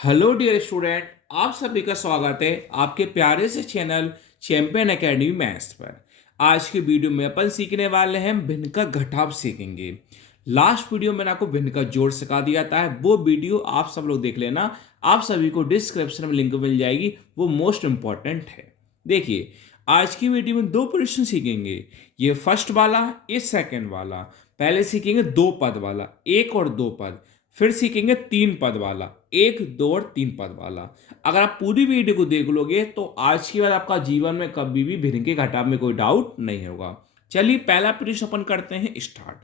Hello dear student, आप सभी का स्वागत है आपके प्यारे से चैनल चैंपियन एकेडमी मैथ्स पर। आज की वीडियो में अपन सीखने वाले हैं भिन्न का घटाव सीखेंगे। लास्ट वीडियो में मैंने आपको भिन्न का जोड़ सिखा दिया था, वो वीडियो आप सब लोग देख लेना। आप सभी को डिस्क्रिप्शन में लिंक मिल जाएगी, वो मोस्ट इंपॉर्टेंट है। देखिए, आज की वीडियो में दो प्रश्न सीखेंगे। ये फर्स्ट वाला, ये सेकंड वाला। पहले सीखेंगे दो पद वाला, एक और दो पद। फिर सीखेंगे तीन पद वाला, एक दो और तीन पद वाला। अगर आप पूरी वीडियो को देख लोगे तो आज के बाद आपका जीवन में कभी भी भिन्न के घटाव में कोई डाउट नहीं होगा। चलिए पहला प्रश्न अपन करते हैं स्टार्ट।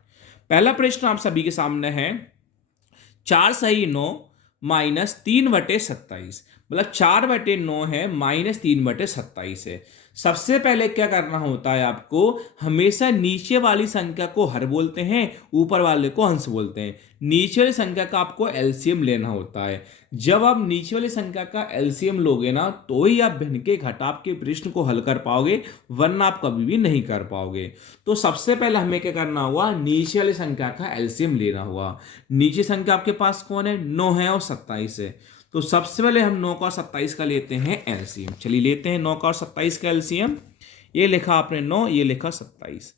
पहला प्रश्न आप सभी के सामने है, 4 सही 9 -3/27। मतलब 4/9 है -3/27 है। सबसे पहले क्या करना होता है आपको, हमेशा नीचे वाली संख्या को हर बोलते हैं, ऊपर वाले को अंश बोलते हैं। नीचे वाली संख्या का आपको एलसीएम लेना होता है। जब आप नीचे वाली संख्या का एलसीएम लोगे ना, तो ही आप भिन्न के घटाव के प्रश्न को हल कर पाओगे, वरना आप कभी भी नहीं कर पाओगे। तो सबसे पहले हमें क्या करना होगा, नीचे वाली संख्या का एलसीएम लेना होगा। नीचे संख्या आपके पास कौन है, 9 है और 27 है। तो सबसे पहले हम 9 का 27 का लेते हैं एलसीएम। चलिए लेते हैं 9 का और 27 का एलसीएम। ये लिखा आपने 9, ये लिखा 27।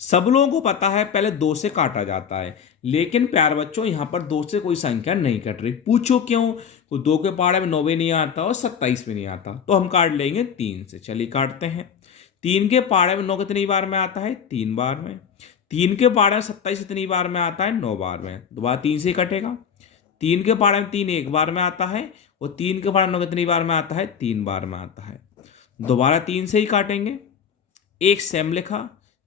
सब लोगों को पता है पहले 2 से काटा जाता है, लेकिन प्यार बच्चों यहाँ पर 2 से कोई संख्या नहीं कट रही। पूछो क्यों? तो 2 के पहाड़े में 9 भी नहीं आता और 27 भी नहीं आता, तो हम काट लेंगे 3 से। चलिए काटते हैं। 3 के पहाड़े में 9 कितनी बार में आता है, 3 बार में। 3 के पहाड़े में 27 कितनी बार में आता है, 9 बार में। दोबारा 3 से ही कटेगा। 3 के पहाड़े में 3 एक बार में आता है, और 3 के पहाड़े में 9 कितनी बार में आता है, 3 बार में आता है। दोबारा 3 से ही काटेंगे। एक सेम लिखा।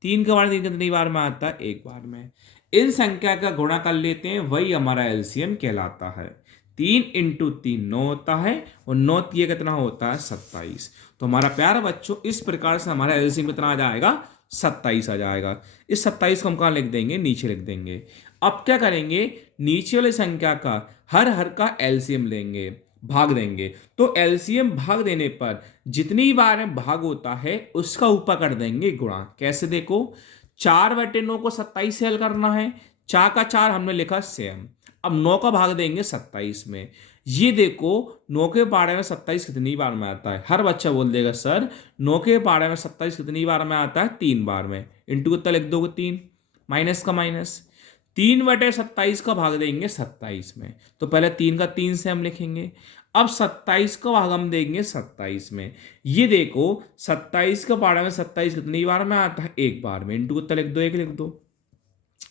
3 के बाद 3 कितनी बार में आता है, एक बार में। इन संख्या का गुणा कर लेते हैं, वही हमारा एलसीएम कहलाता है। 3 × 3 9 होता है, और 9 ये कितना होता है, 27। तो हमारा प्यारा बच्चों, इस प्रकार से हमारा एलसीएम कितना आ जाएगा, 27 आ जाएगा। इस 27 को हम कहाँ लिख देंगे, नीचे लिख देंगे। अब क्या करेंगे, नीचे वाली संख्या का हर का एलसीएम लेंगे, भाग देंगे। तो एलसीएम भाग देने पर जितनी बार में भाग होता है उसका ऊपर कर देंगे गुणा। कैसे देखो, 4/9 को 27 से हल करना है। 4 का 4 हमने लिखा सेम। अब 9 का भाग देंगे 27 में। ये देखो, 9 के पहाड़े में 27 कितनी बार में आता है। हर बच्चा बोल देगा सर 9 के पहाड़े में 27 कितनी बार में आता है, 3 बार में। इंटू कितना लिख दोगे, 3। माइनस का माइनस। 3/27 का भाग देंगे 27 में। तो पहले 3 का 3 से हम लिखेंगे। अब 27 का भाग हम देंगे 27 में। ये देखो, 27 का पहाड़े में 27 कितनी बार में आता है, एक बार में। इंटू कितना लिख दो, एक लिख दो।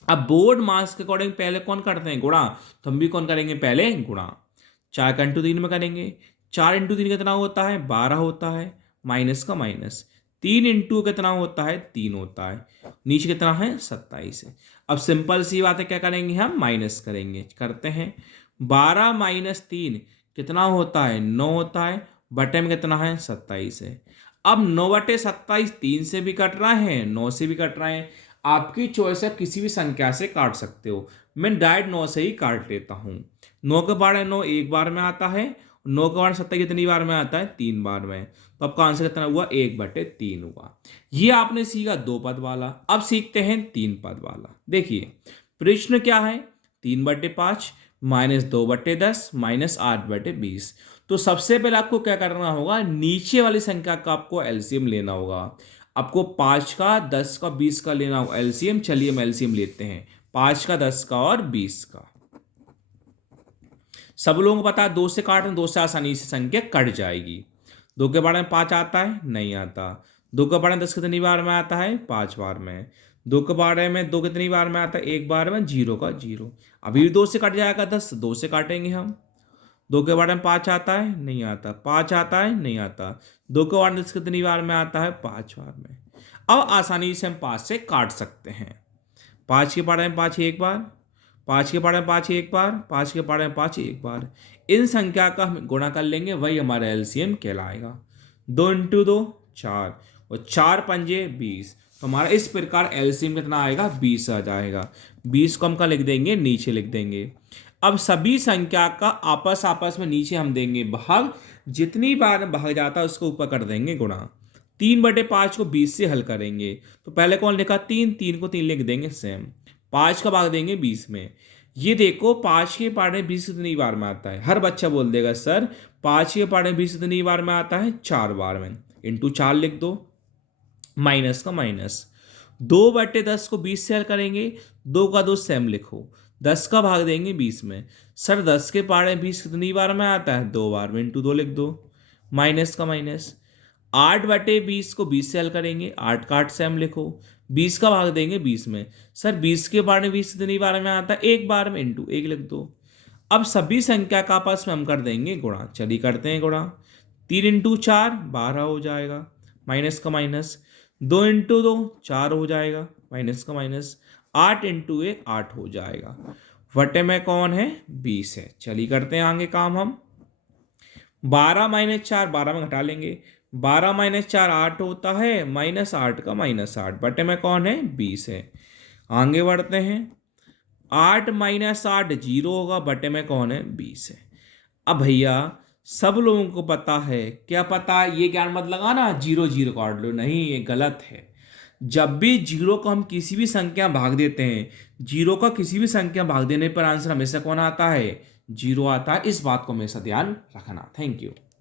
अब बोर्ड मार्क्स के अकॉर्डिंग पहले कौन करते हैं, गुणा। तो हम भी कौन करेंगे, पहले गुणा। 4 का इंटू 3 में करेंगे। 4 × 3 कितना होता है, 12 होता है। माइनस का माइनस। 3 इंटू कितना होता है, 3 होता है। नीचे कितना है, 27 है। अब सिंपल सी बात है, क्या करेंगे हम, माइनस करेंगे। करते हैं। 12 - 3 कितना होता है, 9 होता है। बटे में कितना है, 27 है। अब 9/27 3 से भी कट रहा है, 9 से भी कट रहा है। आपकी चॉइस है, किसी भी संख्या से काट सकते हो। मैं डायरेक्ट 9 से ही काट लेता हूँ। 9 के बार 9 एक बार में आता है। 9 के बार 27 कितनी बार में आता है, 3 बार में। तो आपका आंसर कितना हुआ, 1/3 हुआ। ये आपने सीखा 2 पद वाला। अब सीखते हैं 3 पद वाला। देखिए प्रश्न क्या है, 3/5 -2/10 -8/20। तो सबसे पहले आपको क्या करना होगा, नीचे वाली संख्या का आपको एलसीएम लेना होगा। आपको 5 का, 10 का, 20 का लेना होगा एलसीएम। चलिए हम एलसीएम लेते हैं, 5 का, 10 का और 20 का। सब लोगों को पता है 2 से काटने, 2 से आसानी से संख्या कट जाएगी। 2 के बारे में 5 आता है, नहीं आता। 2 के बारे में 10 कितनी बार में आता है, 5 बार में। 2 के बारे में 2 कितनी बार में आता है, एक बार में। 0 का 0। अभी 2 से कट जाएगा 10, 2 से काटेंगे हम। 2 के बारे में 5 आता है, नहीं आता। 5 आता है, नहीं आता। 2 के बारे में 10 कितनी बार में आता है, 5 बार में। अब आसानी से हम 5 से काट सकते हैं। 5 के बारे में 5 एक बार, 5 के बारे में 5 एक बार, 5 के बारे में 5 एक बार। इन संख्या का हम गुणा कर लेंगे, वही हमारा एलसीएम कहलाएगा। 2 × 2 4, और 4 पंजे 20। तो हमारा इस प्रकार एलसीएम कितना आएगा, 20 आ जाएगा। 20 को हम का लिख देंगे, नीचे लिख देंगे। अब सभी संख्या का आपस में नीचे हम देंगे भाग। जितनी बार भाग जाता है उसको ऊपर कर देंगे गुणा। 3/5 को 20 से हल करेंगे। तो पहले कौन लिखा, 3 को 3 लिख देंगे सेम। 5 का भाग देंगे 20 में। ये देखो 5 के पार्ट में 20 कितनी बार में आता है, हर बच्चा बोल देगा सर 5 के पार्ट में 20 कितनी बार में आता है, 4 बार में। इंटू 4 लिख दो, माइनस का माइनस, 2/10 को 20 से हल करेंगे, 2 का 2 सेम लिखो, 10 का भाग देंगे 20 में। सर 10 के पार्ट में 20 कितनी बार में आता है, 2 बार में। इंटू 2 लिख दो, माइनस का माइनस, 8/20 को 20 से हल करेंगे, 8 का 8 सेम लिखो, 20 का भाग देंगे 20 में। सर 20 के बारे में 20 कितनी बार में आता है, एक बार में। इंटू 1 लिख दो। अब सभी संख्या का आपस में हम कर देंगे गुणा, चलिए करते हैं गुणा। 3 इंटू 4 12 हो जाएगा, माइनस का माइनस, 2 इंटू 2 4 हो जाएगा, माइनस का माइनस, 8 इंटू 1 8 हो जाएगा। वटे में कौन है, 20 है। चलिए करते हैं आगे काम हम। 12 माइनस 4 12 में घटा लेंगे, 12 माइनस 4 8 होता है, माइनस 8 का माइनस 8, बटे में कौन है, 20 है। आगे बढ़ते हैं, 8 माइनस 8 0 होगा, बटे में कौन है, 20 है। अब भैया सब लोगों को पता है, क्या पता, ये ज्ञान मत लगाना 0 0 काट लो, नहीं ये गलत है। जब भी 0 को हम किसी भी संख्या भाग देते हैं, 0 का किसी भी संख्या भाग देने पर आंसर हमेशा कौन आता है, 0 आता है। इस बात को हमेशा ध्यान रखना। Thank you.